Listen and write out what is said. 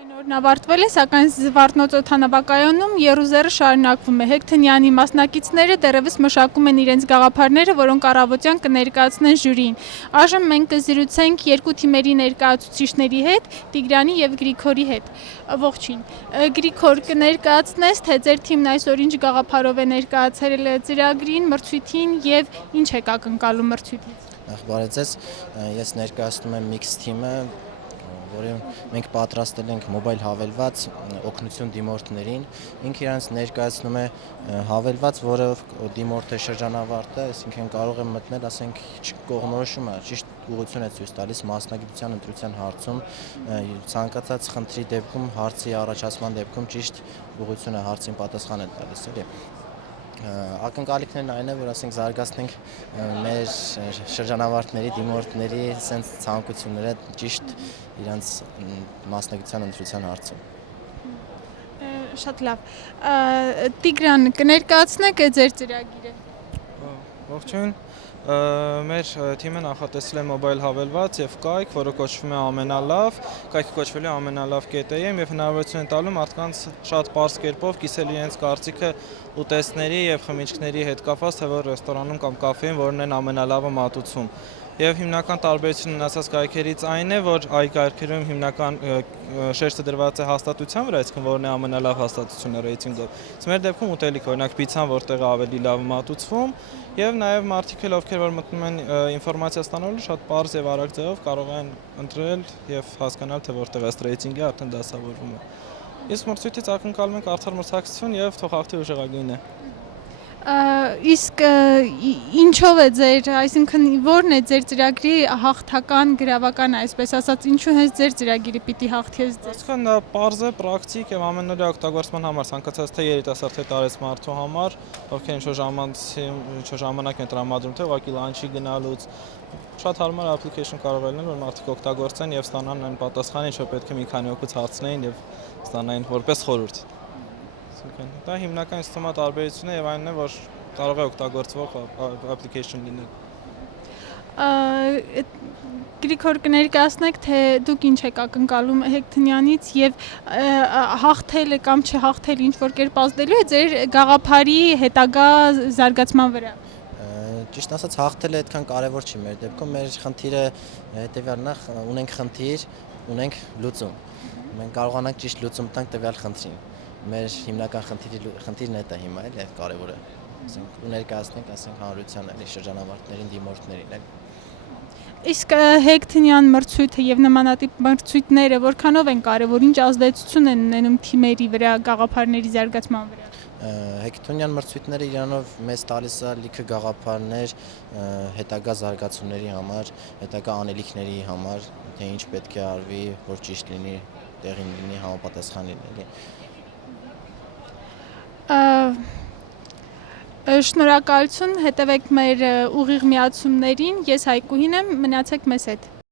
Այն օրն ավարտվել է, սակայն Զվարթնոց օդանավակայանում եռուզեռը շարունակվում է։ Հեքթենյանի մասնակիցները դեռևս մշակում են իրենց գաղափարները, որոնք առավոտյան կներկայացնեն ժյուրիին։ Այժմ մենք կզրուցենք երկու թիմերի ներկայացուցիչների հետ՝ Տիգրանի եւ Գրիգորի հետ։ Ողջույն։ Գրիգոր, կներկայացնես, թե ձեր թիմն այսօր ինչ գաղափարով է ներկայացրել ծրագրին, մրցույթին եւ ինչ եք ակնկալում մրցույթից։ Նախ բարև ձեզ, ես ներկայացնում եմ Mix թիմը, որը մենք պատրաստել ենք մոբայլ հավելված օգնություն դիմորդներին։ Ինքը իրենց ներկայացնում է հավելված, որը դիմորդ է շրջանավարտը, այսինքն կարող է մտնել, ասենք, կողմնորոշումը ճիշտ ուղղություն է ցույց տալիս մասնագիտության ընտրության հարցում, ցանկացած խնդրի դեպքում, հարցի առաջացման դեպքում ճիշտ ուղղությունը հարցին պատասխան է տալիս, էլի։ Ակնկալիքներն այն է, որ ասենք զարգացնենք մեր շրջանավարտների, դիմորդների sense ցանկությունները ճիշտ իրենց մասնագիտության ընտրության հարցում։ Շատ լավ։ Տիգրան, կներկայացնեք ձեր ծրագիրը։ Ողջույն։ Մեր թիմը նախատեսել է մոբայլ հավելված եւ կայք, որը կոչվում է ամենալավ, կայքը կոչվել է ամենալավ.am եւ հնարավորություն է տալու մարդկանց շատ པարզ կերպով կիսել իրենց կարծիքը ուտեստների եւ խմիչքների հետ կապված, թե որ ռեստորանում կամ կաֆեին որն են ամենալավը մատուցում։ Եվ հիմնական տարբերությունը մնացած կայքերից այն է, որ այ կայքերում հիմնական շեշտը դրված է հաստատության վրա, այսինքն որն է ամենալավ հաստատությունը ռեյթինգով։ Իսկ մեր դեպքում ուտելիք, օրինակ պիցցան, որտեղ ավելի լավ մատուցվում, եւ նաեւ մարդիկ էլ ովքեր որ մտնում են ինֆորմացիա ստանալու, շատ པարզ եւ արագ ձևով կարող են ընտրել եւ հասկանալ, թե որտեղ ըստ ռեյթինգի արդեն դասավորվում է։ Իսկ մրցույթից ակնկալում ենք արդար մրցակցություն եւ թող հաղթի ուժեղագույնը։ Իսկ ինչով է ձեր, այսինքն որն է ձեր ծրագրի հաղթական գրավականը, այսպես ասած, ինչու հենց ձեր ծրագիրը պիտի հաղթի ձեզ։ Այսինքն դա པարզ է, պրակտիկ եւ ամենօրյա օգտագործման համար, ցանկացած թե երիտասարդ թե տարեցմարդու համար, ովքեր ինչ-որ ժամանակ են տրամադրում, թե ուղղակի լանչի գնալուց, շատ հարմար application կարող է լինել, որ մարդիկ օգտագործեն եւ ստանան այն պատասխանը, ինչ որ պետք է մի քանի օկուց հարցնեին եւ ստանային որպես խորհուրդ։ Դա հիմնական ինձ թվում է տարբերությունը եւ այնն է, որ կարող է օգտագործվող application լինել։ Գրիգոր, կներկայացնեք, թե դուք ինչ եք ակնկալում Հեքթենյանից եւ հաղթելը կամ չհաղթելը ինչ որ կերպ ազդելու է ձեր գաղափարի հետագա զարգացման վրա։ Ճիշտ ասած հաղթելը այդքան կարևոր չի մեր դեպքում, մեր խնդիրը հետեւյալն է, ունենք խնդիր, ունենք լուծում։ Մենք կարողանանք ճիշտ լուծում տանք տվյալ խնդրին։ Մեր հիմնական խնդիրն է դա հիմա էլի այդ կարևորը, ասենք ու ներկայացնենք, ասենք հանրությանը, էլի շրջանավարտներին, դիմորդներին, էլի։ Իսկ Հեքթենյան մրցույթը եւ նմանատիպ մրցույթները որքանով են կարևոր, ինչ ազդեցություն են ունենում թիմերի վրա, գաղափարների զարգացման վրա։ Հեքթենյան մրցույթները իրանով մեզ տալիս է լիքը գաղափարներ հետագա զարգացումների համար, հետագա անելիքների համար, թե ինչ պետք է արվի, որ ճիշտ լինի, տեղին լինի, համապատասխան լինի։ Շնորհակալություն, հետևեք մեր ուղիղ միացումներին, ես Հայկուհին եմ, մնացեք մեզ հետ։